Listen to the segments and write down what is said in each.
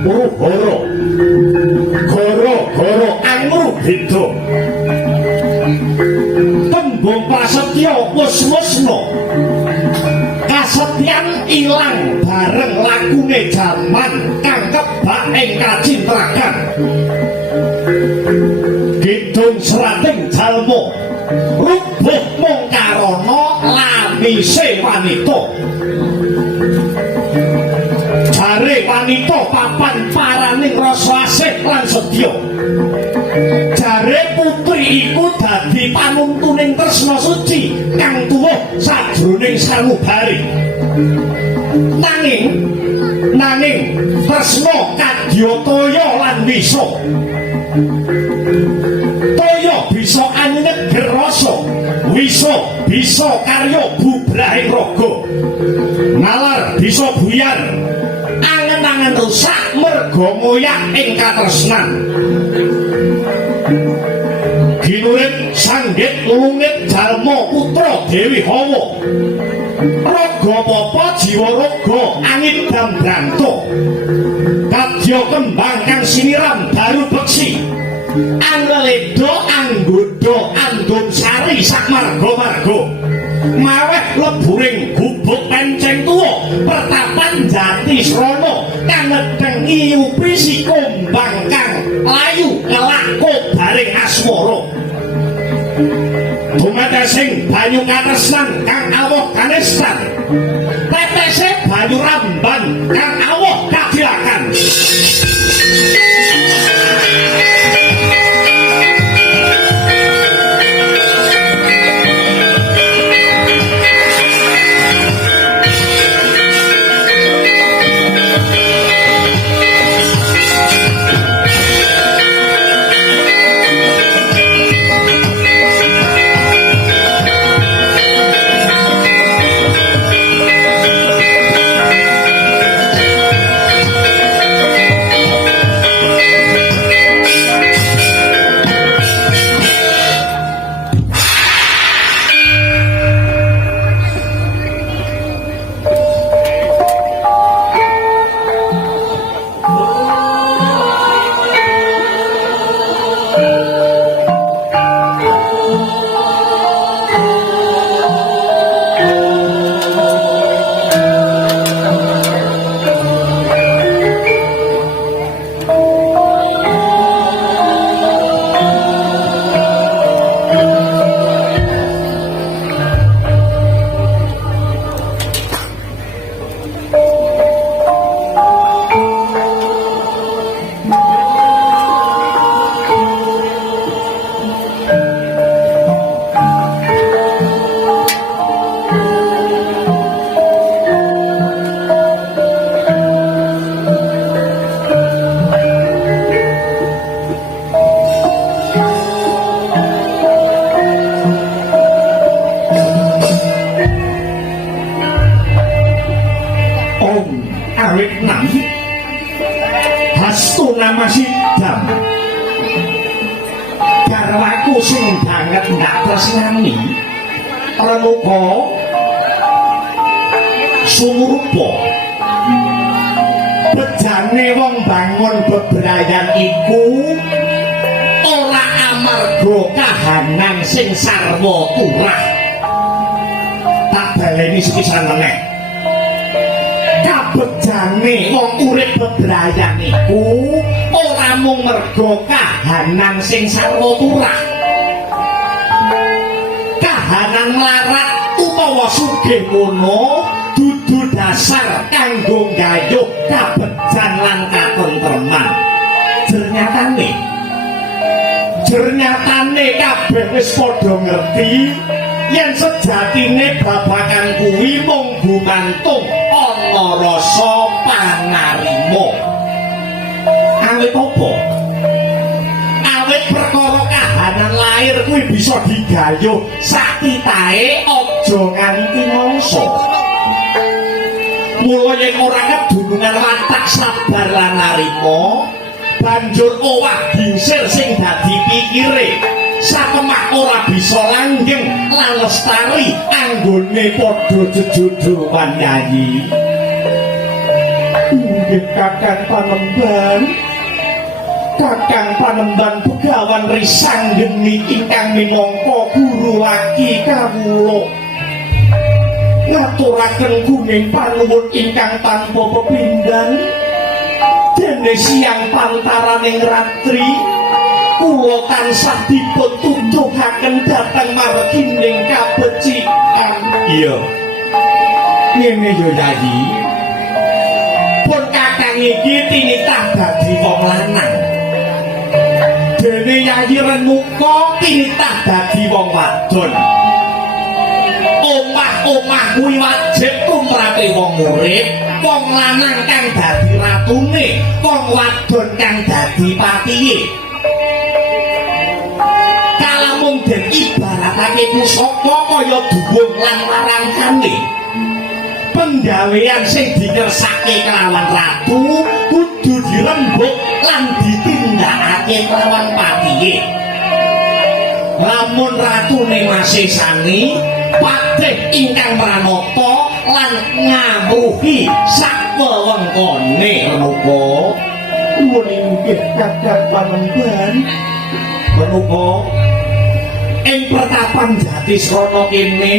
Ruhara gara-gara angrubeda tembung prasetya wus-wusna kasetyan ilang bareng lakune jaman kang kebak ing kacintrakan kidung serating jalma rubuh mung karana lamise wanita jare wanita papan paraning rasa asih lan sedya jare putri iku dadi panuntuning tresna suci kang tuwuh sajroning sanubari nanging tresna kadya toya lan wisa toya bisa anyeger rasa wisa bisa karya bubrahing raga nalar bisa buyar angen-angen rusak merga ngoyak ing katresnan ginurit sanggit lungit jalma putra Dewi Hawa raga papa jiwa raga angin dam branto kadya kembang kang siniram baru beksi anggeledo anggodo andun sari sak marga-marga maweh leburing gubuk penceng tuwa pertapan jati srana kang ngedeng iupi si kumbang kang layu ngelako baring asmara dumatesing banyu katresnan kang awah kanestan tetese banyu ramban kang awah kadilakan bejane wong bangun bebrayan iku ora amarga kahanan sing sarwa turah tak baleni sepisan meneh kabejane wong urip bebrayan iku ora mung merga kahanan sing sarwa turah kahanan larat utawa sugih mono dudu dasar kanggo nggayuh kabejan lan katentreman jernyatane kabeh wis padha ngerti yen sejatine babagan kuwi mung gumantung ana rasa panarima awit apa awit perkara kahanan lair kuwi bisa digayuh sakitahe aja nganti mangsa mula yen ora kedunungan watak sabar lan narima banjur owah dingsir sing dadi pikire sakemah ora bisa langgeng lan lestari anggone padha jejodhoan nyanyi inggih Kakang Panembahan. Kakang Panembahan Begawan Risang geni ingkang minangka guru laki kawula. Ngaturaken gunging panuwun ingkang tanpa pepindhan. Dene siang pantaraning ratri kula tansah dipun tutuhaken dhateng margining kabecikan. Iya. Ngene yo Yayi. Pun Kakang iki tinitah dadi wong lanang. Dene Yayi Renuka tinitah dadi wong wadon. Omah-omah kuwi wajib tumrape wong murid, wong lanang kang dadi ratune, wong wadon kang dadi patihe. Kalamun den ibaratake pusaka kaya duwung lan warangkane. Penggawean sing dikersake kelawan ratu kudu dirembuk lan ditindakake kelawan patihe. Lamun ratune masih sani, patih ingkang pranata lan ngawruhi sak wewengkone Renuka. Nuwun inggih Kakang Panembahan. Renuka, ing pertapan Jatisrana kene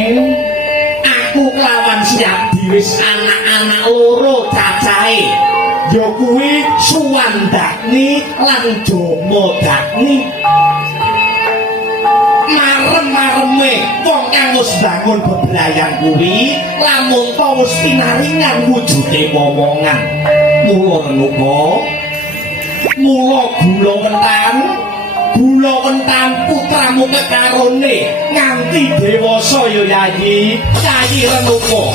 aku kelawan siap diwis anak-anak loro cacahe. Ya kuwi Suwandakni lan Jamadagni. Marem-mareme wong kang wis bangun bebrayan kuwi lamun ta wis pinaringan wujude momongan. Mula Renuka, mula gula wentan putramu kekarone nganti dewasa ya Yayi. Yayi Renuka.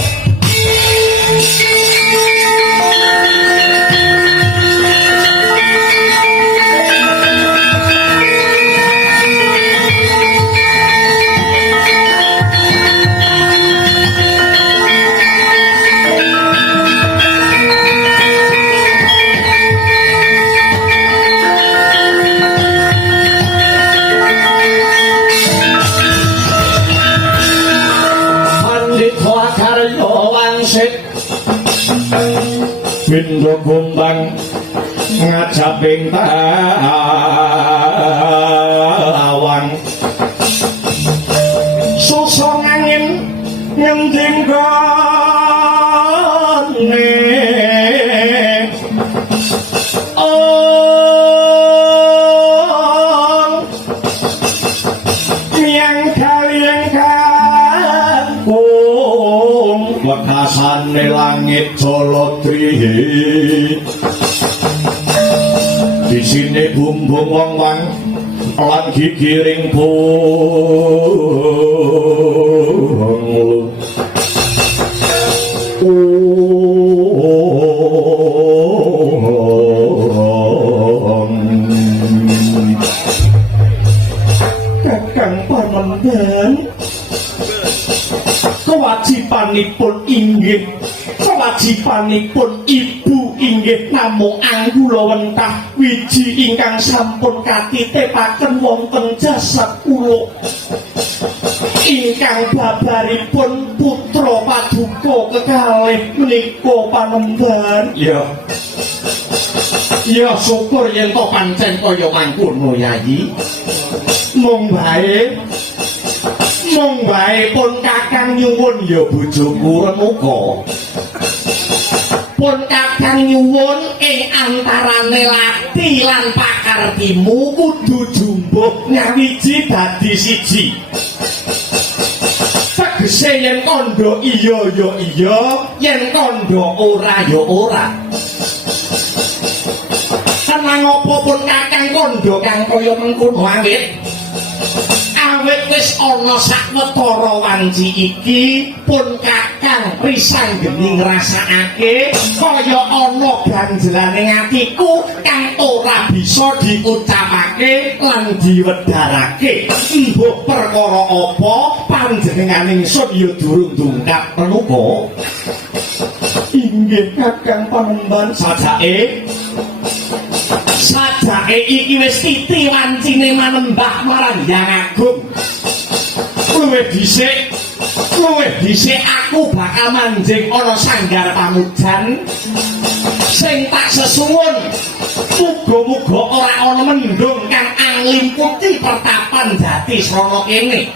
Pindha gombang ngajaping tawang susung angin ngending gone yang kalian kampung wekasane langit Jaladri di sini bumbung wong-wong lan gigiring bung Kakang Panembahan, kewajibanipun ibu inggih namung anggula wentah wiji ingkang sampun katitepaken wonten jasad kula ingkang babaripun putra paduka kekalih menika Panembahan. Ya syukur yen to pancen kaya mangkono Yayi. Mung bae pun Kakang nyuwun ya bojoku Renuka. Pun Kakang nyuwun ing antarane lati lan pakartimu kudu jumbuh nyawiji dadi siji. Tegese yen kandha iya ya iya, yen kandha ora ya ora. Tenang apa pun Kakang kandha kang kaya mengkono awit. Awit wis ana sawetara wanci iki pun Kakang Prisangeni ngrasakake kaya ana ganjelaning atiku kang ora bisa diucapake lan diwedharake. Mbuh perkara apa panjenenganing ingsun ya durung dungkap Renuka. Inggih Kakang Panembahan, sajake iki wis titi wancine manembah marang Hyang Agung. Luwih dhisik aku bakal manjing ana sanggar pamujan sing tak sesuwun muga-muga ora ana mendung kang angliputi pertapan Jati Srana kene.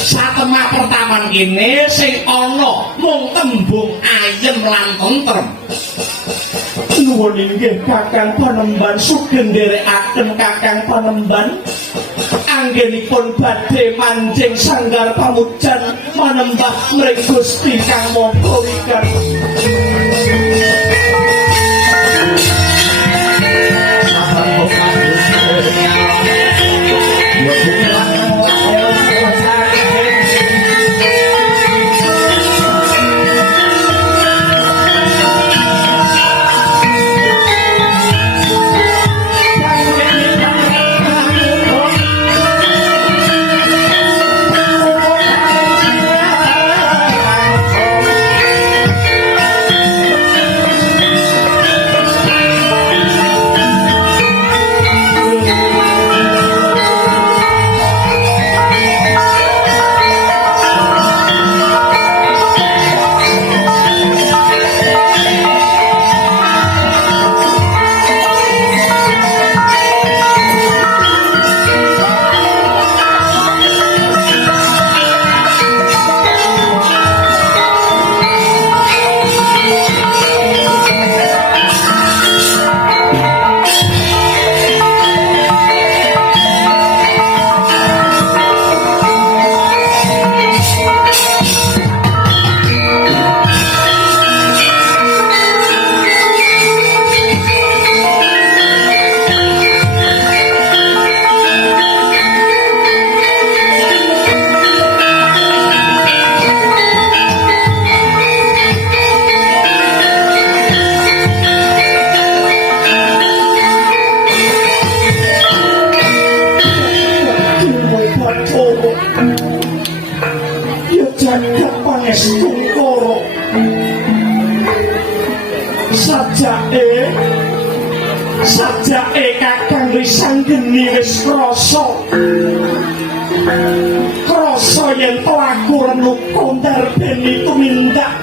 Satemah pertapan kene sing ana mung tembung ayem lan tentrem. Nuwun inggih Kakang Panembahan sugeng nderekaken Kakang Panembahan anggenipun badhe manjing sanggar pamujan manembah mring Gusti Kang Maha Wikan. Sajake Kakang Risanggeni wis krasa yen to aku renuka ndarbeni tumindak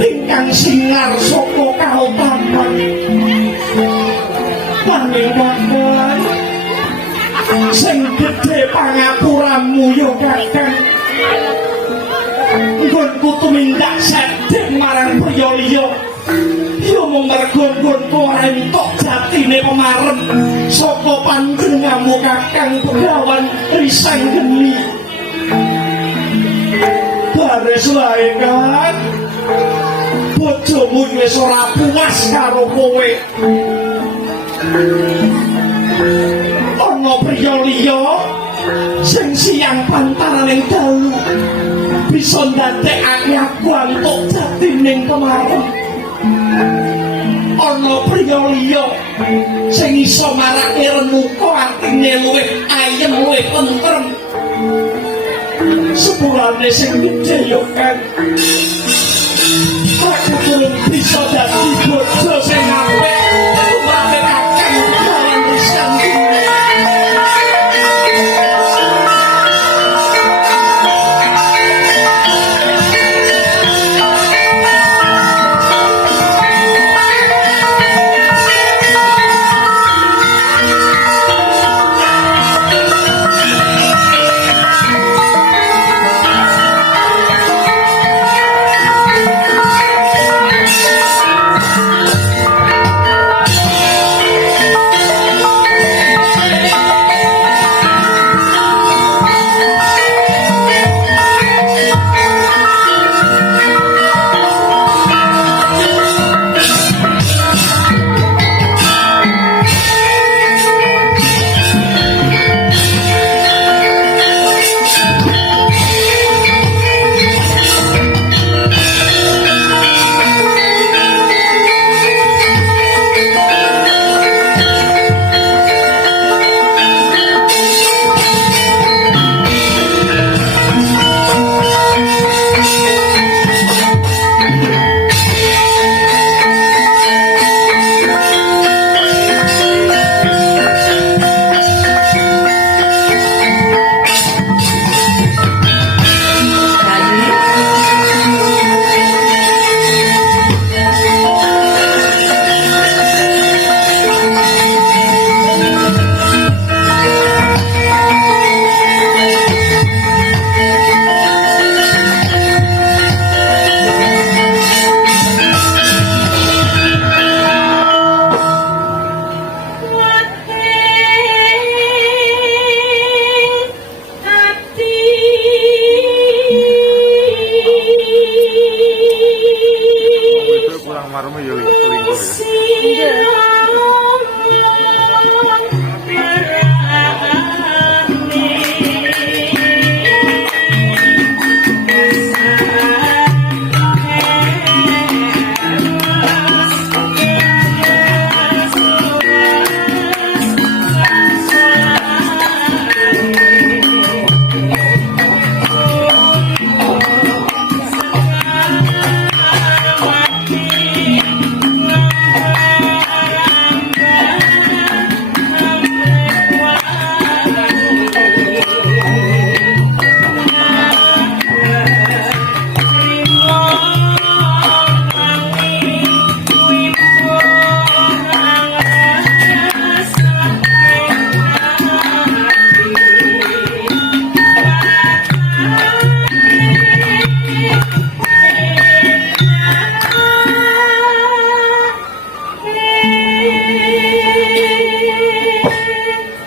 ingkang singar saka kautaman. Panjenengan sing gedhe pangapuramu yo Kakang. Nggonku tumindak sedhek marang priya liya. Yo mung mergo nggonku ora entuk jatine pemarem saka panjenenganmu Kakang Begawan Risanggeni. Bares wae kan bojomu wis ora puas karo kowe. Ana priya liya sing siyang pantaraning dalu bisa ndadekake aku antuk jatining pemarem. Ana priya liya sing iso marake renuka atine luwih ayem luwih tentrem. Sepurane sing gedhe yo kan aku durung bisa dadi bojo sing apik tumrap Kakang Begawan Risanggeni.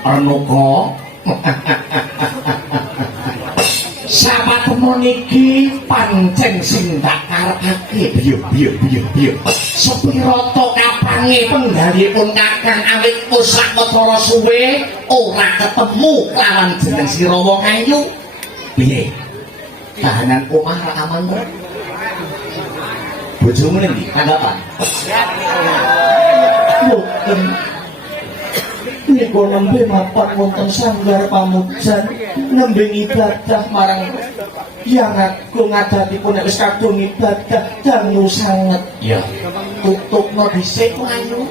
Renuka sahabat temon iki pancen sing tak karepake biyo sepira to kapange penggalipun kakang awit usak watara suwe ora ketemu lawan jeneng sira wong ayu piye tahanan omah ra aman to bojomu ndi tanggapan mboten niku nembe mapan wonten sanggar pamujan nembe ibadah marang yang agung adatipun nek wis kadung ibadah dangu sanget ya tutupno dhisik ayu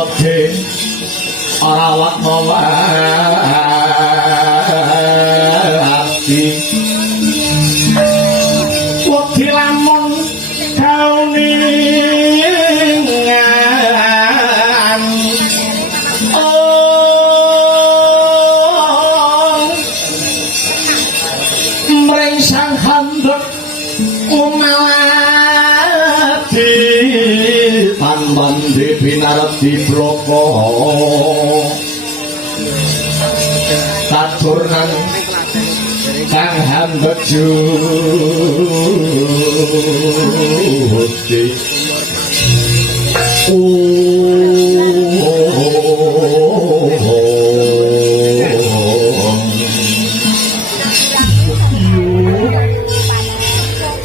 wedi ora wati wedi lamun kauningan mring sang handhek umaladi tanban dipinarti broko taturnan kang hambeju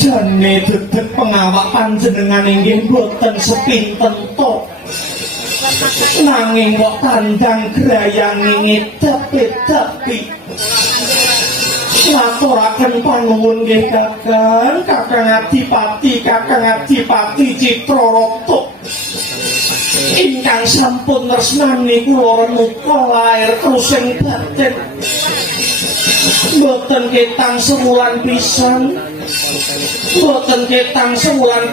jane dedek pengawak panjenengan inggih boten sepinten tok nanging kok tandang grayang ngedap-edapi ngaturaken panuwun nggih Kakang Adipati Citrarata ingkang sampun tresnani kula renuka lair krusing batin boten ketang sewulan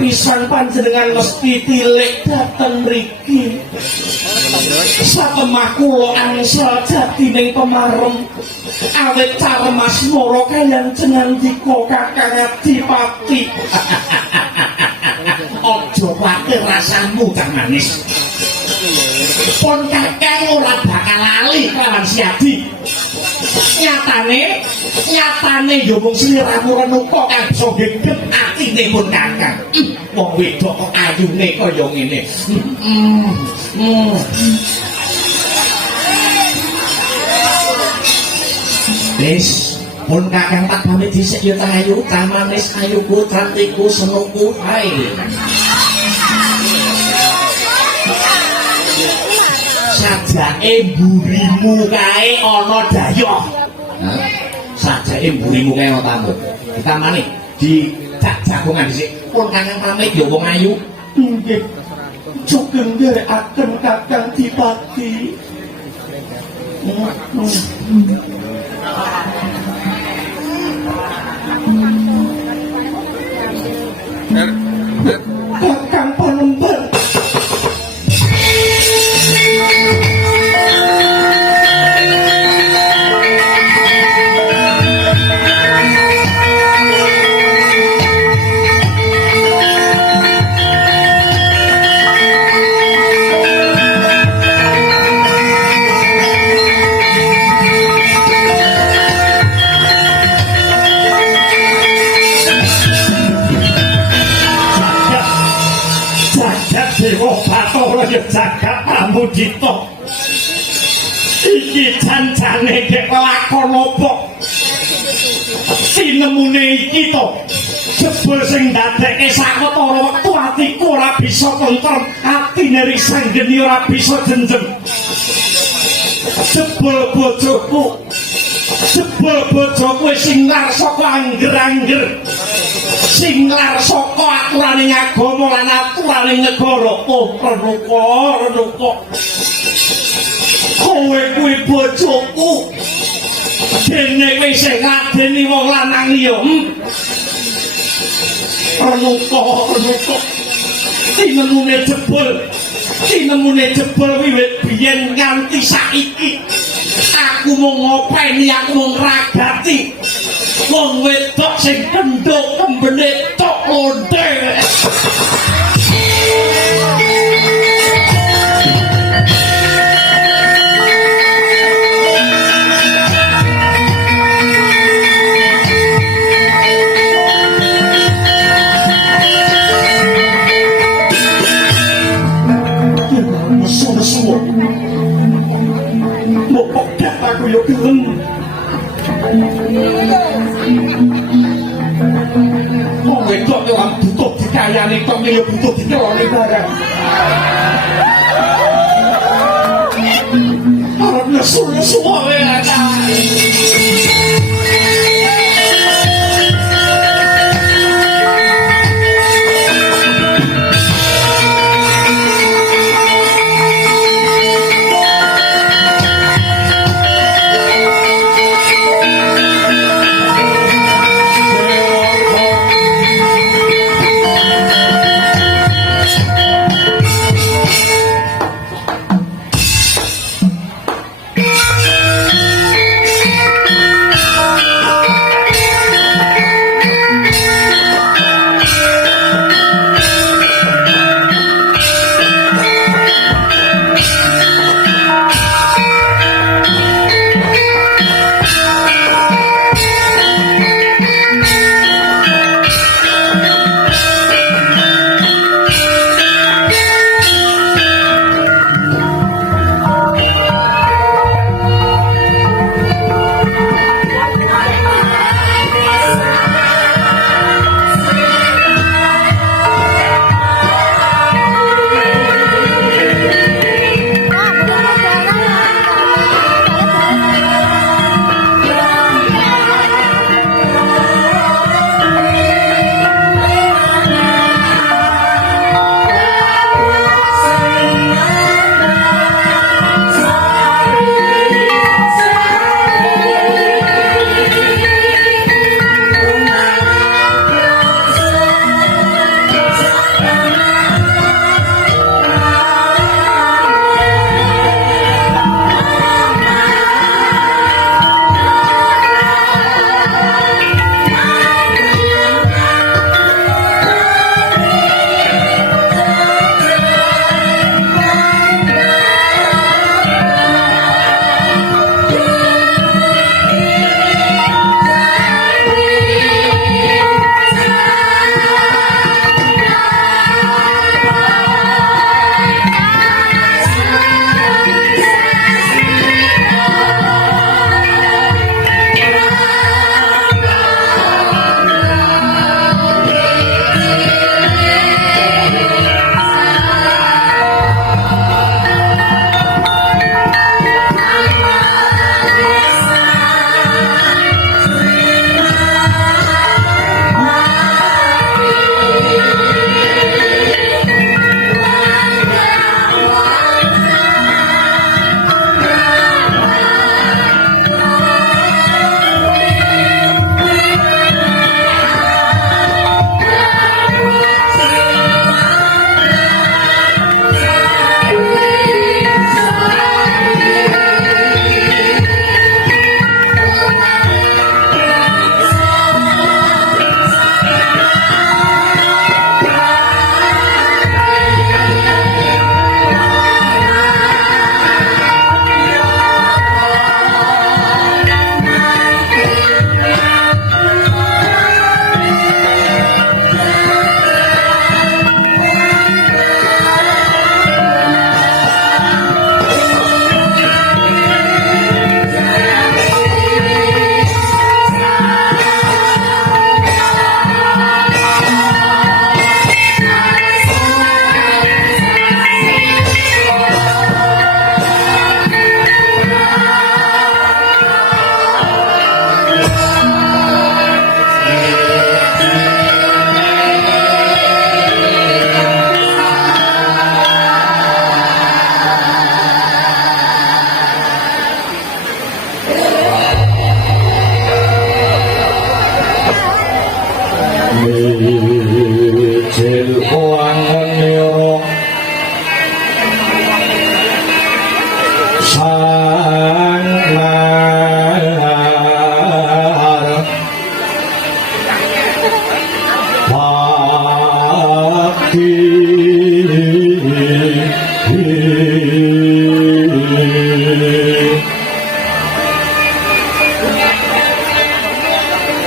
pisan panjenengan mesti tilik dateng mriki satemah kula angsal jatining pemarem awit caremas mara kayanjengan dika Kakang Adipati. Aja kuwatir rasamu Cang Manis. Pun Kakang ora bakal lali kelawan Siadi. Nyatane yo mung sliramu renuka kang bisa geget atine pun Kakang. Wong wedok kok ayune kaya ngene. Wis, pun Kakang tak pamit dhisik ya Cang Ayu, Cang Manis, ayuku, cantikku, senengku, ae. Sajake mburimu kae ana dayoh. Sajake mburimu kae ana tamu. Ditamani di jagongan dhisik. Pun Kakang pamit ya wong ayu. Nggih. Sugeng nderekaken Kakang Adipati. Kakang Panembahan. Jagat pramudita iki jancane dek lakon apa sinemune iki to jebul sing dadekke sawetara wektu atiku ora bisa tentrem atine risanggeni ora bisa jenjem jebul bojoku singlar saka angger-angger singlar saka aturane agama lan aturane negara. Oh renuka kowe kuwi bojoku dene kowe sing ngadeni wong lanang liya renuka tinemune jebul wiwit biyen nganti saiki aku mau ngopeni aku mau ngragati wong wedok sing kendhok kembene tok lonte. Suwo mbok aku yo gelem wong wedok yo butuh dikayani kok yo butuh dikeloni barang arep nesu wae ana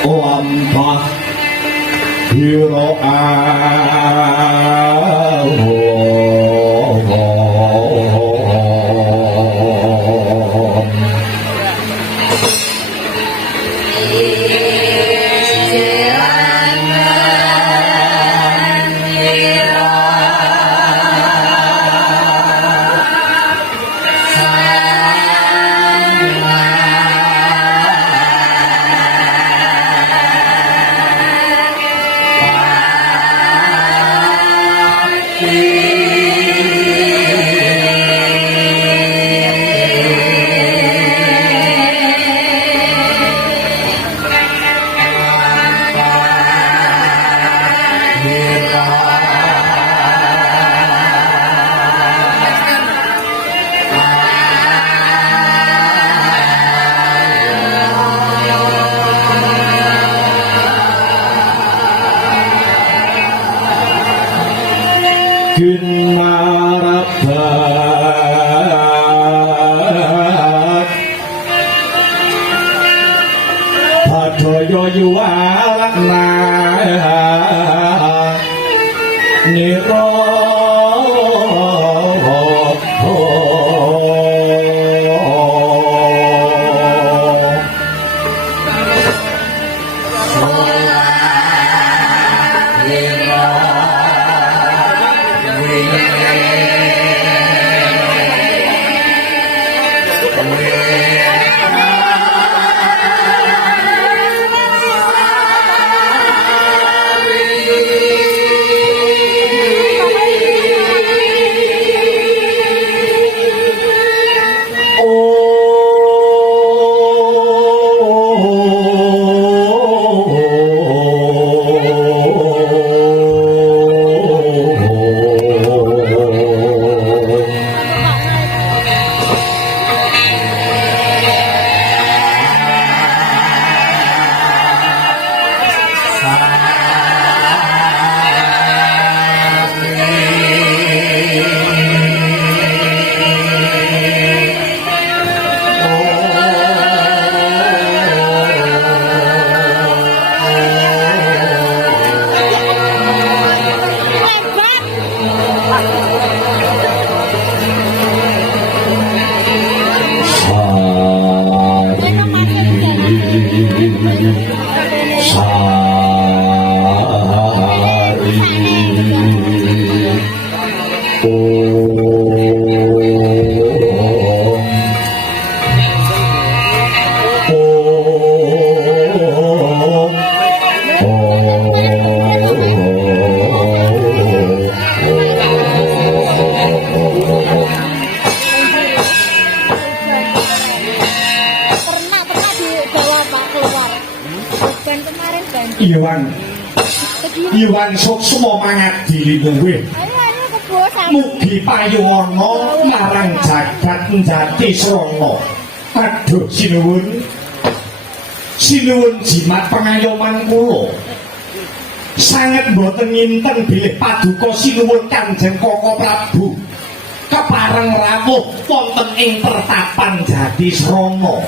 lampah hiro Iwan Suksma mangadi luwih mugi payuwana marang jagat njati srana. Aduh sinuwun jimat pengayoman kula sanget boten nginten bilih paduka sinuwun Kanjeng Koko Prabu kepareng rawuh wonten ing pertapan Jati Srana.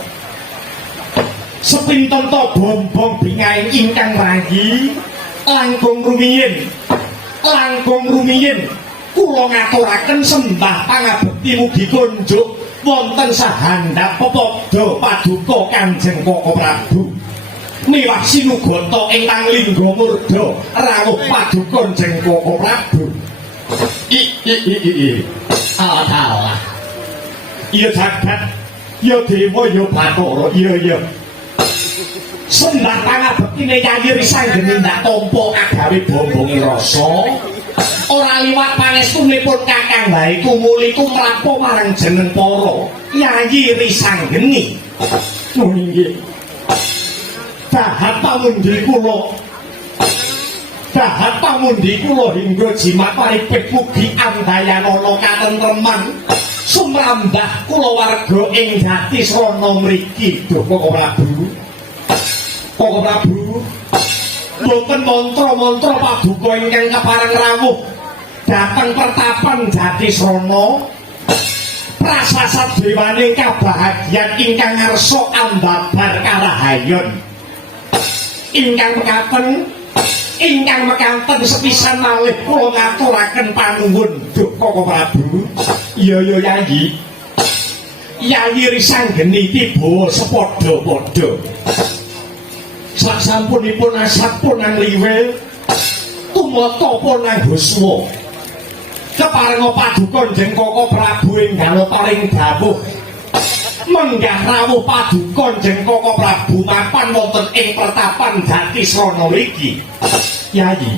Sepinten to bombong bingaing ingkang rayi langkung rumiyin kula ngaturaken sembah pangabekti mugi kunjuk wonten sahandhap pepoda paduka Kanjeng Koko Prabu miwah sinugata ingkang lingga murda rawuh paduka Kanjeng Koko Prabu. Allah iya jagat iya dewa iya bathara iya sembah pangabektine Yayi Risang genindak tampa agawe bombongi rasa ora liwat pangestunipun Kakang Bae kumuli kumrapo marang jeneng para Yayi Risang geni. Oh inggih dahat pamundi kula hingga jimat paripit mugi andayanana katentreman sumrambah kula warga ing Jati Srana mriki. Duh Koko Prabu boten mantra-mantra paduka ingkang kepareng rawuh dhateng pertapan Jati Srana prasasat dewaning kabahagian ingkang ngarsa ambabar karahayon ingkang mekaten sepisan malih kula ngaturaken panuwun duka Prabu. Iya Yayi. Yayi Risanggeni tiba sepadha-padha. Sasampunipun asap punang liwe, tumata punang huswa. Keparenga paduka Jeng Koko Prabu enggal paring dawuh. Menggah rawuh paduka Jeng Koko Prabu mapan wonten ing pertapan Jatisrana mriki. Yayi.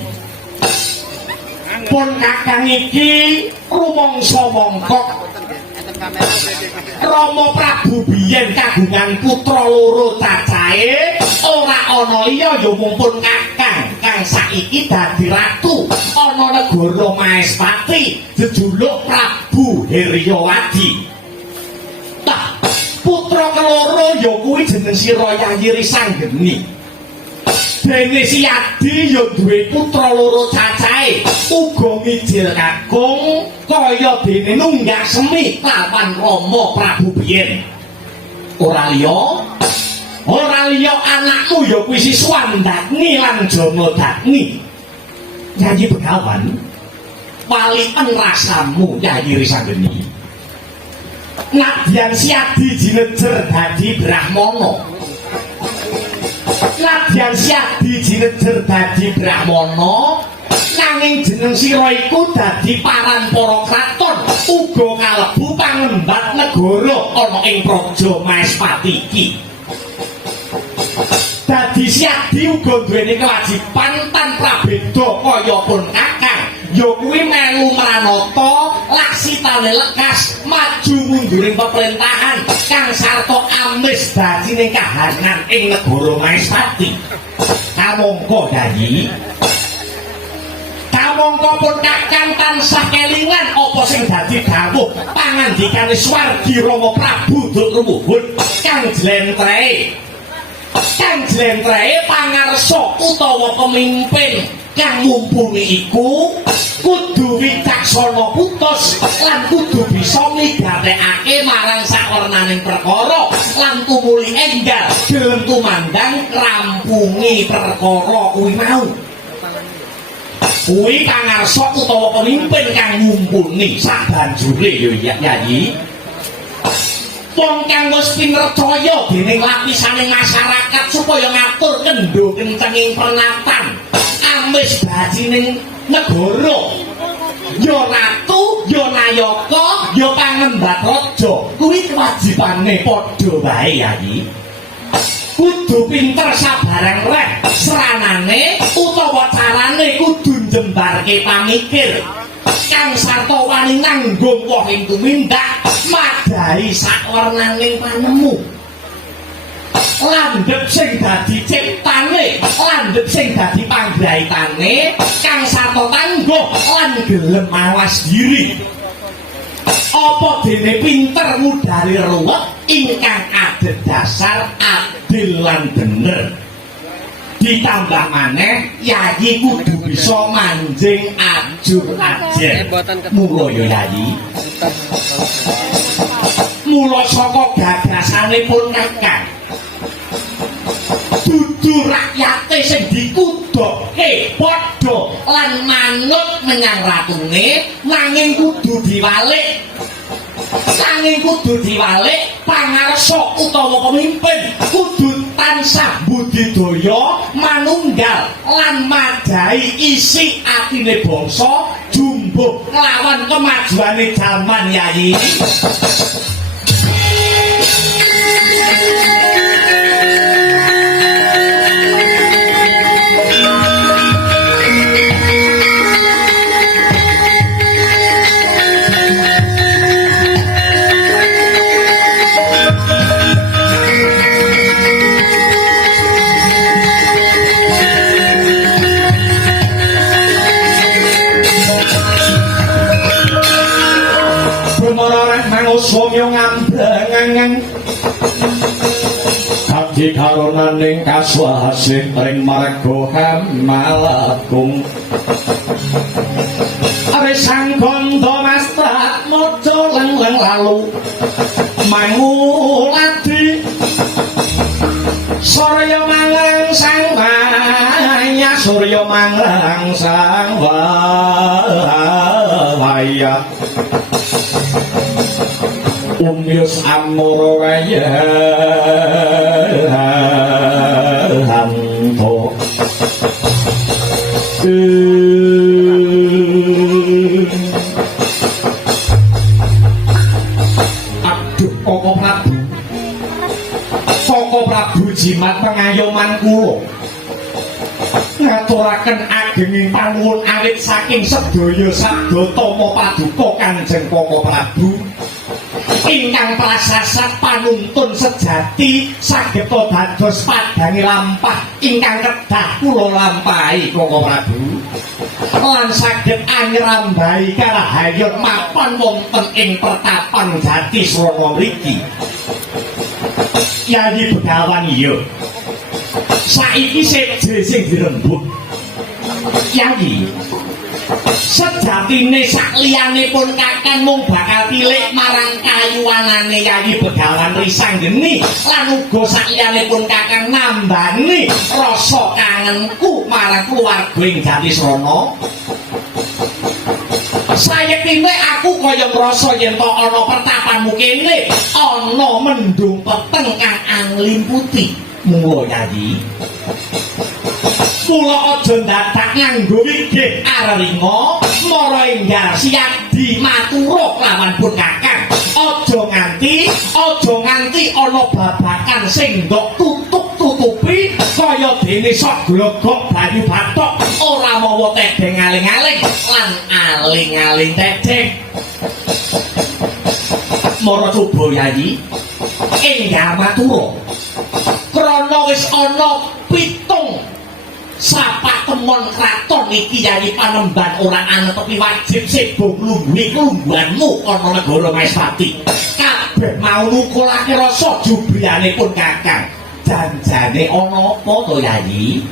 Pun kakang iki rumangsa mongkok Rama Prabu biyen kagungan putra loro cacahe ora ana liya ya mumpun kakang kang saiki dadi ratu ana negara Maespati jejuluk Prabu Heryawadi. Tah putra keloro ya kuwi jeneng sira Yayi Risanggeni. Dene si Adi ya duwe putra loro cacahe uga mijil kakung kaya dene nunggak semi lawan Rama Prabu biyen. Ora liya anakmu ya kuwi Siswandagni lan Jamadagni. Yayi Begawan waliken rasamu Yayi Risanggeni. Nadyan si Adi jinejer dadi Brahmana. Nadyan Siadi jinejer dadi Brahmana nanging jeneng sira iku dadi parampara kraton uga kalebu pangembat negara ana ing praja Maespati iki. Dadi Siadi uga duweni kewajiban tanpa beda kaya pun kakang ya kuwi melu mranata laksitane lekas maju munduring pemerintahan kang sarta amis dadining kahanan ing negara Maespati. Kamangka Yayi, kamangka pun kakang tansah kelingan apa sing dadi dawuh pangandikane Swargi Rama Prabu Dutruwuhun kang jlentrehe pangarsa utawa pemimpin kang mumpuni iku kudu wicaksana putus lan kudu bisa migatekake marang sawernaning perkara lan tumuli enggal gelem tumandang rampungi perkara kuwi mau. Kuwi pangarsa utawa pemimpin kang mumpuni sabanjure ya Yayi. Wong kang wis pinercaya dening lapisaning masyarakat supaya ngatur kendho kencenging pernatan amis bajining negara ya ratu ya nayaka ya pangembat raja kuwi kewajibane padha wae Yayi. Kudu pinter sabarang rek seranane utawa carane kudu njembarke pamikir kang sarta wani nanggung wohing tumindak madai sakwernaning panemu. Landhep sing dadi ciptane, landhep sing dadi panggraitane kang sarta tangguh lan gelem mawas diri. Apa dene pinter ngudari ruwet ingkang adhedhasar adil lan bener. Ditambah maneh Yayi kudu bisa manjing ajur ajen. Mula ya Yayi. Mula saka gagasanipun kakang dudu rakyate sing dikudokke padha lan manut menyang ratune nanging kudu diwalik. Pangarsa utawa pemimpin kudu tansah budidaya manunggal lan madai isi atine bangsa jumbuh nglawan kemajuane jaman Yayi. Swamya ngambrangangan abdi karonaning kaswasih ring marga Malagung Aresang Gondo Mastrat mojo leng-leng lalu manguladi Soraya mangang sang surya mangrangsang wayah umyus amara wayahanto aduh Koko Prabu Koko Prabu jimat pengayoman kula ngaturaken agenging panuwun awit saking sedaya sabda tama paduka Kanjeng Koko Prabu ingkang prasasat panuntun sejati sageta dados padangi lampah ingkang kedah kula lampahi Koko Prabu lan saged anyrambahi karahayon mapan wonten ing pertapan Jati Srana mriki. Yayi Begawan iya saiki seje sing dirembug Yayi sejatine sakliyanipun Kakang mung bakal tilik marang kayuwanane Yayi Begawan Risang geni lan uga sakliyanipun Kakang nambani rasa kangenku marang keluarga ing Jati Srana. Sayektine aku kaya ngrasa yen to ana pertapanmu kene ana mendung peteng kang anglim putih. Mula Yayi kula aja ndadak nganggo wigih araringa mara enggal siadi matura lawan pun Kakang aja nganti ana babakan sing ndok tutup-tutupi kaya dene sok glogok banyu bathok ora mawa tedeng aling-aling lan aling-aling tedeng. Mara coba Yayi enggal matura krana wis ana pitung sapa temon kraton iki Yayi Panembahan ora anetepi wajib sibuk lungguhi kelungguhanmu ana negara Mestati kabeh mau nukulake rasa jubriyanipun Kakang janjane ana apa to Yayi?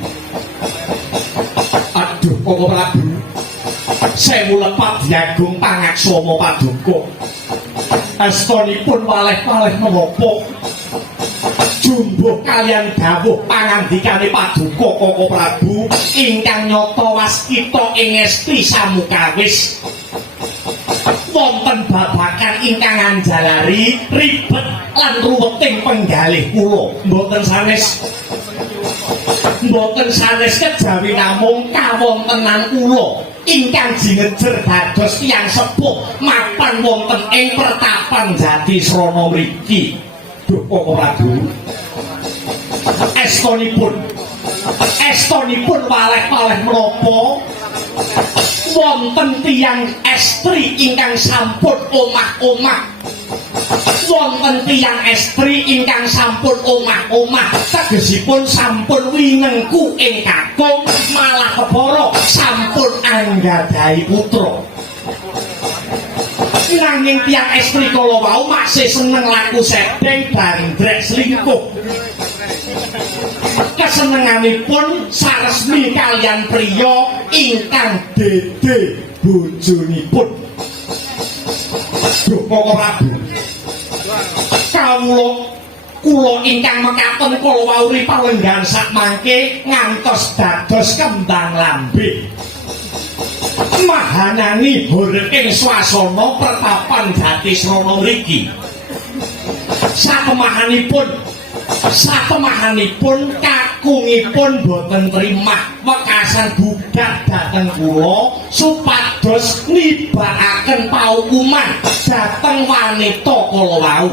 Aduh Koko Prabu sewu lepat diagung pangaksama paduka astanipun waleh-waleh menapa jumbuh kalian dawuh pangandikane paduka Koko Prabu ingkang nyata waskita ing esti samukawis wonten babakan ingkang anjalari ribet lan ruweting penggalih kula mboten sanes kejawi namung kawontenan kula ingkang jinejer dados tiyang sepuh mapan wonten ing pertapan Jati Srana mriki. Duh Koko Prabu estonipun waleh-waleh menapa wonten tiyang estri ingkang sampun omah-omah tegesipun sampun winengku ing kakung malah kepara sampun anggadhahi putra nanging tiyang estri kala wau masih seneng laku sedeng bandrek selingkuh kesenenganipun saresmi kalian priya ingkang dede bojonipun. Duh Koko Prabu kula ingkang mekaten kala wau ripalenggan sak mangke ngantos dados kembang lambe mahanani horeng swasana pertapan Jati Srana mriki satemahanipun kakungipun boten trimah wekasan budhak dhateng kula supados nibakaken paukuman dhateng wanita kala wau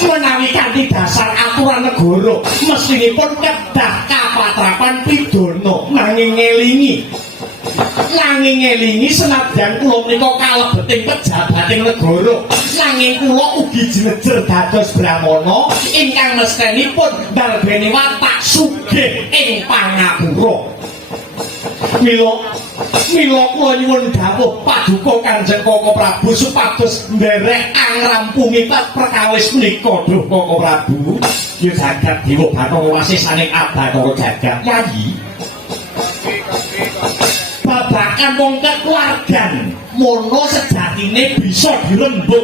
menawi kanthi dasar aturan negara mestinipun kedah kapatrapan pidana nanging ngelingi senadyan kula menika kalebeting pejabating negara nanging kula ugi jinejer dados brahmana ingkang mestenipun ndarbeni watak sugih ing pangapura. Mila kula nyuwun dawuh paduka Kanjeng Koko Prabu supados nderek angrampungi perkawis menika. Duh Koko Prabu ya jagat dewa Bathara wasih saning Abathara jagat Yayi babakan wong kekeluargan mono sejatine bisa dirembug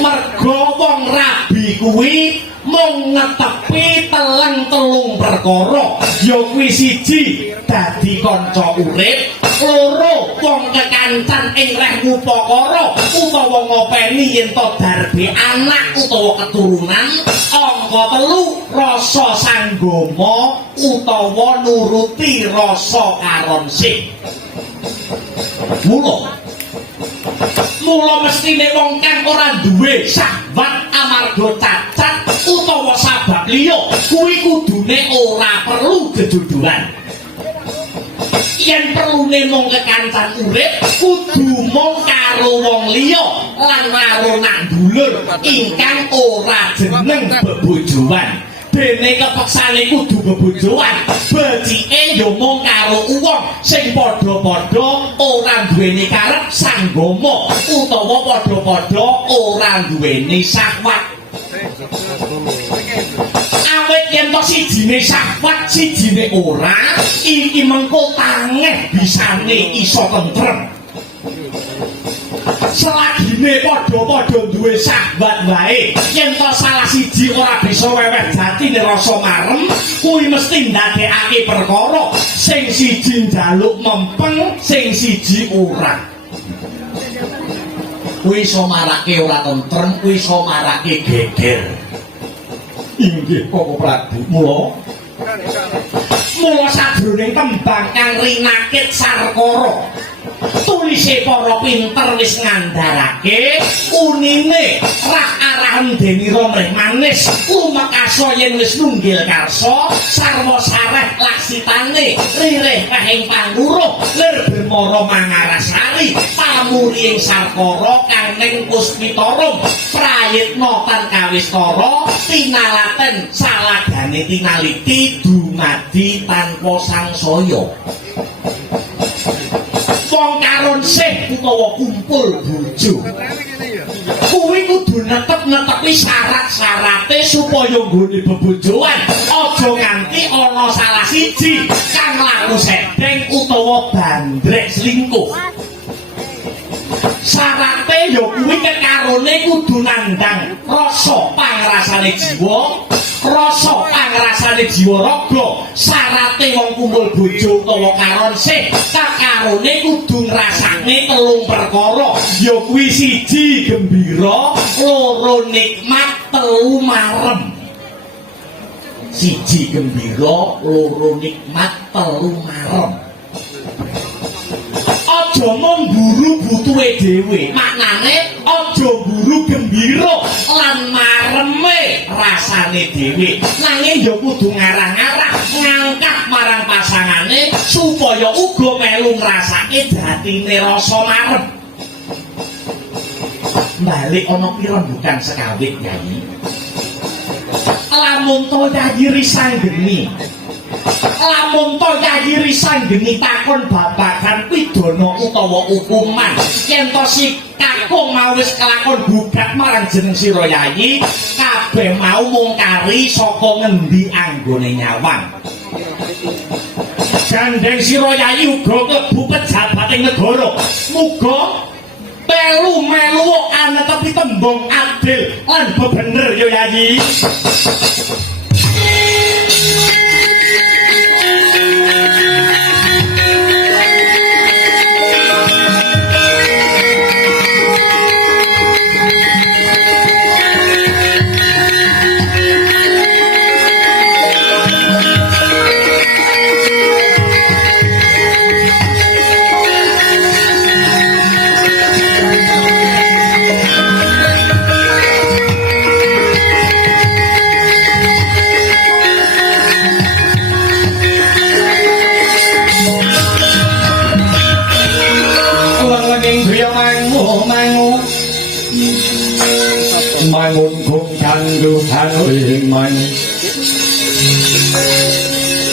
merga wong rabi Dembi kuwi mung netepi telung perkara ya kuwi siji dadi kanca urip loro wong kekancan ing reh upakara utawa ngopeni yen to darbe anak utawa keturunan angka telu rasa sanggama utawa nuruti rasa karonsih mula mestine wong kang ora duwe syahwat amarga cacat utawa sabab liya kuwi kudune ora perlu jejodohan yen perlune mung kekancan urip kudu mung karo wong liya lan karo nak dulur ingkang ora jeneng bebojoan dene kepeksane kudu bebojoan becike ya mung karo wong sing padha-padha ora duweni karep sanggama utawa padha-padha ora duweni syahwat awet yen to sijine syahwat sijine ora iki mengko tangeh bisane iso tentrem selagine padha-padha duwe syahwat wae yen to salah siji ora bisa weweh jatine rasa marem kuwi mesti ndadekake perkara sing siji njaluk mempeng sing siji ora kuwi iso marake ora tentrem kuwi iso marake geger inggih Koko Prabu mula sadurunge tembang kang rinakit Sarkara tulise para pinter wis ngandharake unine rak arahan denira mrih manis lumekasa yen wis nunggil karsa sarwa sareh laksitane ririh kahing panguruh lir bermara mangarasari pamuriing Sarkara kang ning Puspitarum prayitna tan kawistara tinalaten saladane tinaliti dumadi tanpa sangsaya wong karonsih utawa kumpul bojo kuwi kudu netep-netepi syarat-syarate supaya nggone bebojoan aja nganti ana salah siji kang laku sedeng utawa bandrek selingkuh syarate ya kuwi kekarone kudu nandhang rasa pangrasane jiwa rasa pangrasane jiwa raga syarate wong kumpul bojo utawa karonsih kakarone kudu ngrasakne telung perkara ya kuwi siji gembira loro nikmat telu marem siji gembira loro nikmat telu marem aja memburu butuhe dhewe maknane aja mburu gembira lan mareme rasane dhewe nanging ya kudu ngarah-ngarah ngangkat marang pasangane supaya uga melu ngrasake datine rasa marem balik ana pira bukan sekawit Yayi lamun to Yayi risanggeni lamun to Yayi risanggeni takon babagan pidana utawa hukuman yen to si kakung mau wis kelakon gugat marang jeneng sira Yayi kabeh mau mungkari saka ngendi anggone nyawang gandeng sira Yayi uga klebu pejabating negara muga melu ana tapi tembung adil lan bebener ya Yayi mangun kung kanggo kanuling man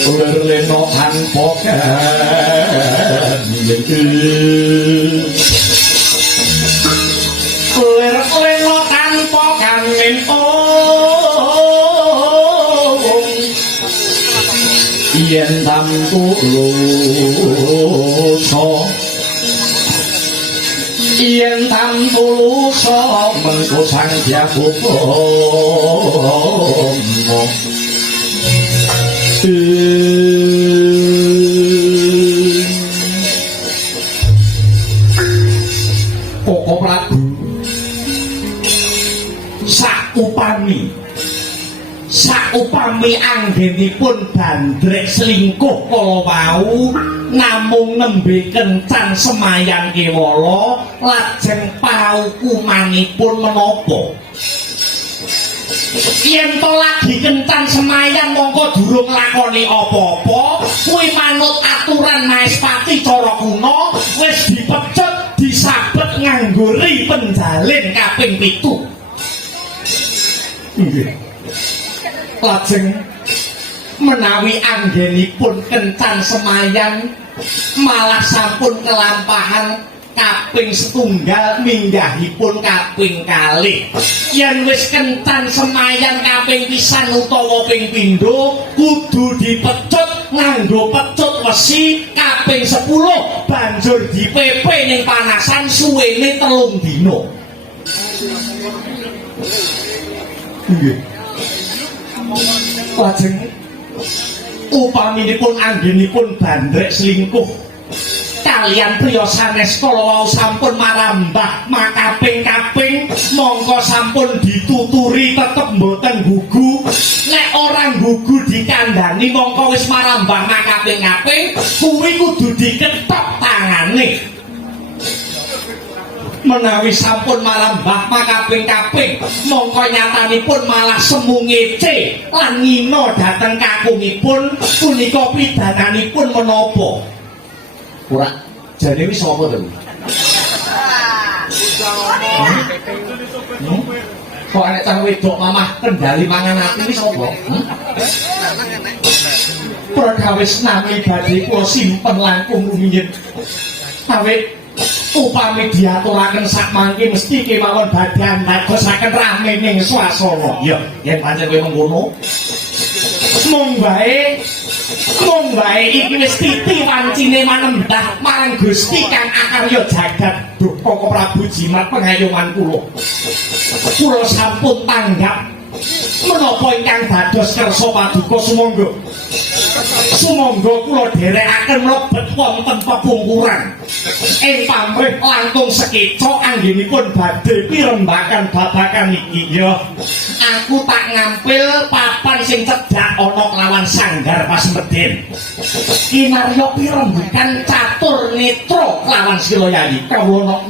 ular leno tanpa kaniki ular leno tanpa kanin yen tampu luso yen tantulusa mengko sang diapukum Koko Prabu saupami anggenipun bandrek selingkuh kala wau namung nembe kencan semayan kewala lajeng paukumanipun menapa yen to lagi kencan semayan mongko durung lakoni apa-apa kuwi manut aturan Maespati cara kuna wis dipecut disabet nganggo ri penjalin kaping 7 nggih lajeng menawi anggenipun kencan semayan malah sampun kelampahan kaping setunggal minggahipun kaping kalih yen wis kencan semayan kaping pisan utawa ping pindho kudu dipecut nganggo pecut wesi kaping 10 banjur dipepe ning panasan suwene 3 dina nggih lajeng upaminipun anggenipun bandrek selingkuh kalian priya sanes kala wau sampun marambah makaping-kaping mongko sampun dituturi tetep mboten gugu nek ora gugu dikandhani mongko wis marambah makaping-kaping kuwi kudu diketok tangane menawi sampun marambah makaping-kaping mongko nyatanipun malah semu ngece lan ngina dhateng kakungipun punika pidananipun menapa ora jane wis apa to kok anek cah wedok mamah kendali mangan ati wis apa perkawis nami badhe kula simpen langkung rumiyin awit upami diaturaken sak mangke mesti kemawon badhe andadosaken rame ning swasana ya yen pancen kowe mengkono mung bae iki wis titi wancine manembah marang Gusti kang akarya jagat Duh Koko Prabu Jimat pengayoman kula sampun tanggap menapa ingkang dados kersa paduka sumangga kula dherekaken mlebet wonten pepungkuran ing pamrih langkung sekeca anggenipun badhe pirembakan babakan iki ya aku tak ngampil papan sing cedhak ana kelawan sanggar Pasmeden kinarya pirembakan catur netra kelawan Silayayi kawula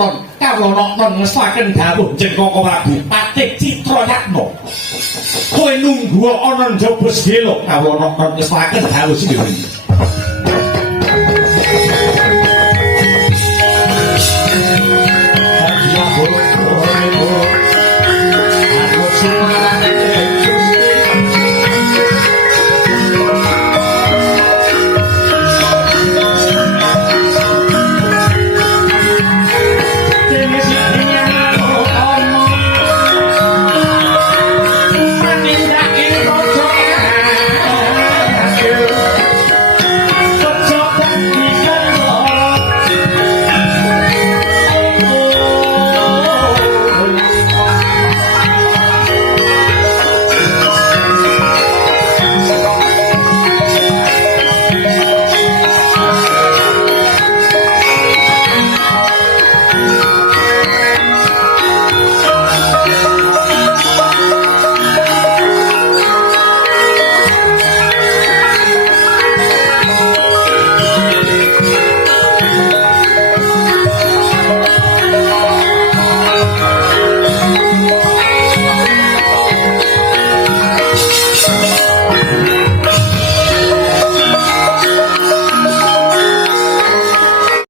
nonton ngestaken dawuh jeneng Koko Prabu Patih Citrayatna kowe nunggu ana njaba segelo kawula nonton ngestaken dawuh sing